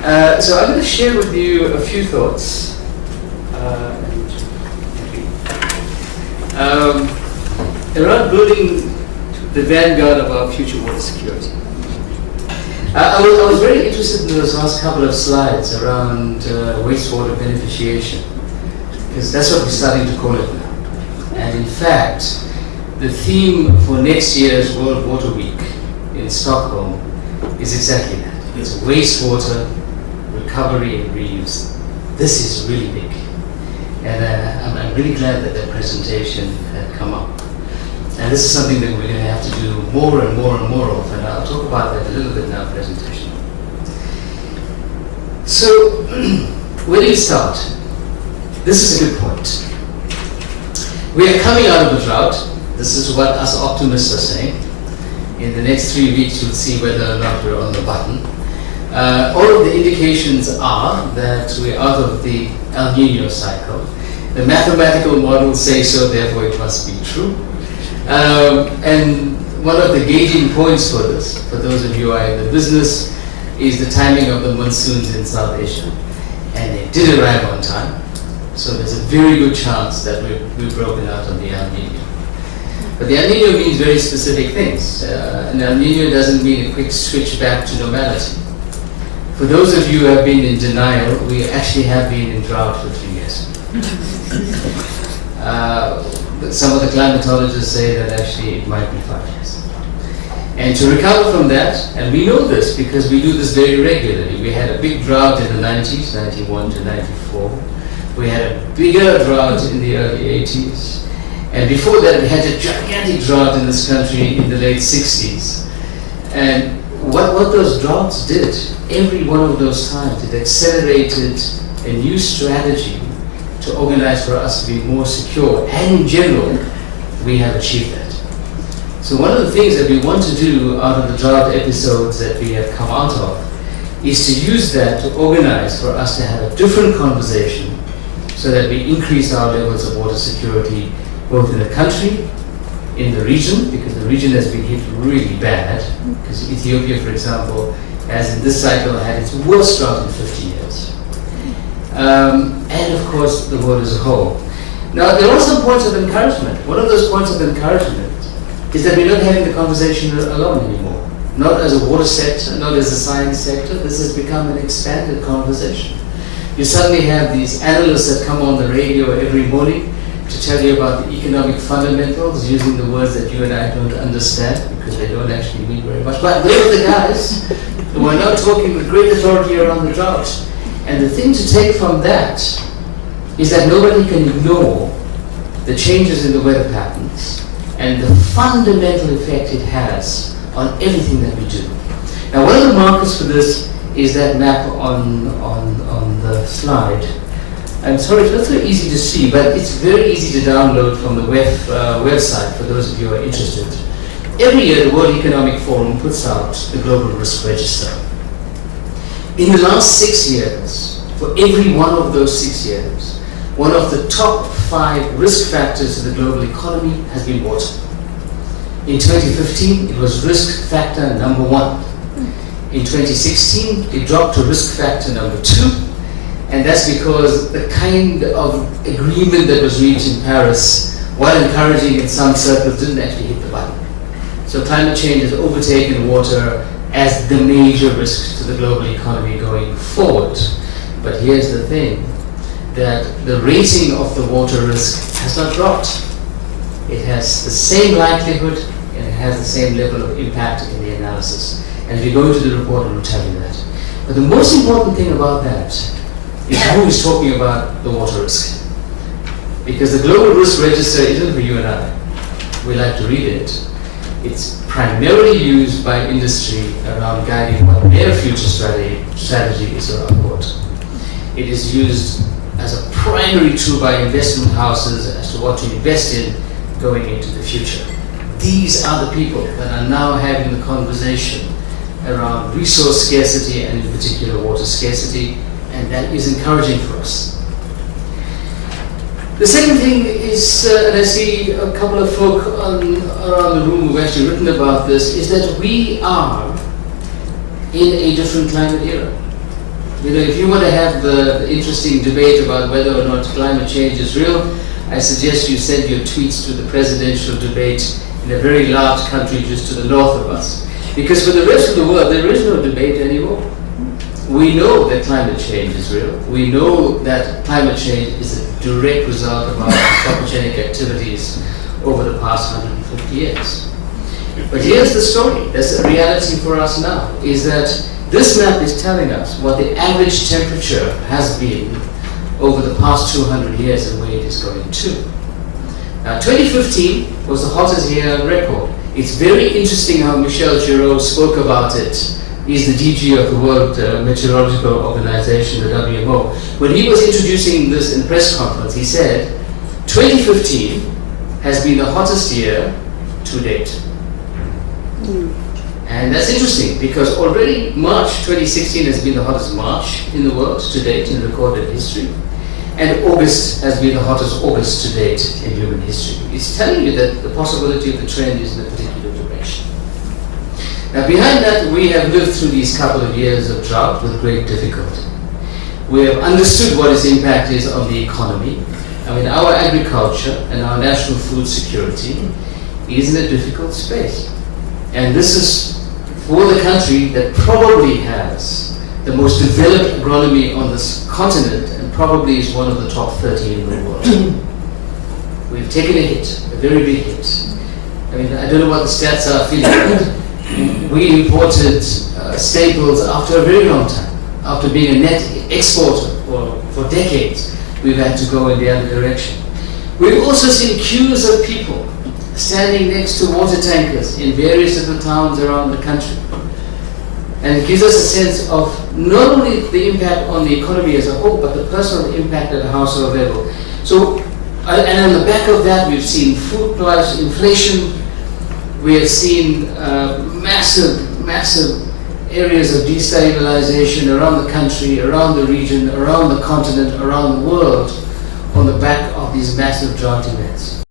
So I'm going to share with you a few thoughts around building the vanguard of our future water security. I was very interested in those last couple of slides around wastewater beneficiation, because that's what we're starting to call it now. And in fact, the theme for next year's World Water Week in Stockholm is exactly that. It's wastewater recovery and reuse. This is really big. And I'm really glad that that presentation had come up. And this is something that we're going to have to do more and more and more of, and I'll talk about that a little bit in our presentation. So, where do you start? This is a good point. We are coming out of a drought. This is what us optimists are saying. In the next 3 weeks, you'll see whether or not we're on the button. All of the indications are that we're out of the El Nino cycle. The mathematical models say so, therefore it must be true. And one of the gauging points for this, for those of you who are in the business, is the timing of the monsoons in South Asia. And they did arrive on time, so there's a very good chance that we've broken out of the El Nino. But the El Nino means very specific things. And El Nino doesn't mean a quick switch back to normality. For those of you who have been in denial, we actually have been in drought for 3 years. Some of the climatologists say that actually it might be 5 years. And to recover from that, and we know this because we do this very regularly. We had a big drought in the 90s, 91 to 94. We had a bigger drought in the early 80s. And before that, we had a gigantic drought in this country in the late 60s. And what those droughts did, every one of those times, it accelerated a new strategy to organize for us to be more secure. And in general, we have achieved that. So one of the things that we want to do out of the drought episodes that we have come out of is to use that to organize for us to have a different conversation so that we increase our levels of water security both in the country, in the region, because the region has been hit really bad, because Ethiopia, for example, has in this cycle had its worst drought in 50 years. And of course, the world as a whole. Now, there are some points of encouragement. One of those points of encouragement is that we're not having the conversation alone anymore. Not as a water sector, not as a science sector. This has become an expanded conversation. You suddenly have these analysts that come on the radio every morning to tell you about the economic fundamentals, using the words that you and I don't understand because they don't actually mean very much. But those are the guys who are now talking with great authority around the drought. And the thing to take from that is that nobody can ignore the changes in the weather patterns and the fundamental effect it has on everything that we do. Now, one of the markers for this is that map on the slide. I'm sorry, it's not so easy to see, but it's very easy to download from the website for those of you who are interested. Every year, the World Economic Forum puts out the Global Risk Register. In the last 6 years, for every one of those 6 years, one of the top 5 risk factors to the global economy has been water. In 2015, it was risk factor number 1. In 2016, it dropped to risk factor number 2. And that's because the kind of agreement that was reached in Paris, while encouraging in some circles, didn't actually hit the button. So climate change has overtaken water as the major risk to the global economy going forward. But here's the thing, that the rating of the water risk has not dropped. It has the same likelihood and it has the same level of impact in the analysis. And if you go into the report, it will tell you that. But the most important thing about that is who is talking about the water risk. Because the Global Risk Register isn't for you and I. We like to read it. It's primarily used by industry around guiding what their future strategy is around water. It is used as a primary tool by investment houses as to what to invest in going into the future. These are the people that are now having the conversation around resource scarcity and in particular water scarcity, and that is encouraging for us. The second thing is, and I see a couple of folk around the room who've actually written about this, is that we are in a different climate era. If you want to have the interesting debate about whether or not climate change is real, I suggest you send your tweets to the presidential debate in a very large country just to the north of us. Because for the rest of the world, there is no debate anymore. We know that climate change is real. We know that climate change is a direct result of our anthropogenic activities over the past 150 years. But here's the story. That's the reality for us now, is that this map is telling us what the average temperature has been over the past 200 years and where it is going to. Now, 2015 was the hottest year on record. It's very interesting how Michel Giraud spoke about it. He's the DG of the World Meteorological Organization, the WMO. When he was introducing this in press conference, he said, 2015 has been the hottest year to date. And that's interesting because already March 2016 has been the hottest March in the world to date in recorded history. And August has been the hottest August to date in human history. It's telling you that the possibility of the trend is in a particular direction. Now behind that, we have lived through these couple of years of drought with great difficulty. We have understood what its impact is on the economy. I mean, our agriculture and our national food security is in a difficult space. And this is for the country that probably has the most developed agronomy on this continent and probably is one of the top 30 in the world. We've taken a hit, a very big hit. I mean, I don't know what the stats are feeling, but we imported staples after a very long time. After being a net exporter for decades, we've had to go in the other direction. We've also seen queues of people standing next to water tankers in various little towns around the country. And it gives us a sense of not only the impact on the economy as a whole, but the personal impact at a household level. So, and on the back of that, we've seen food price inflation. We have seen massive areas of destabilization around the country, around the region, around the continent, around the world, on the back of these massive drought events.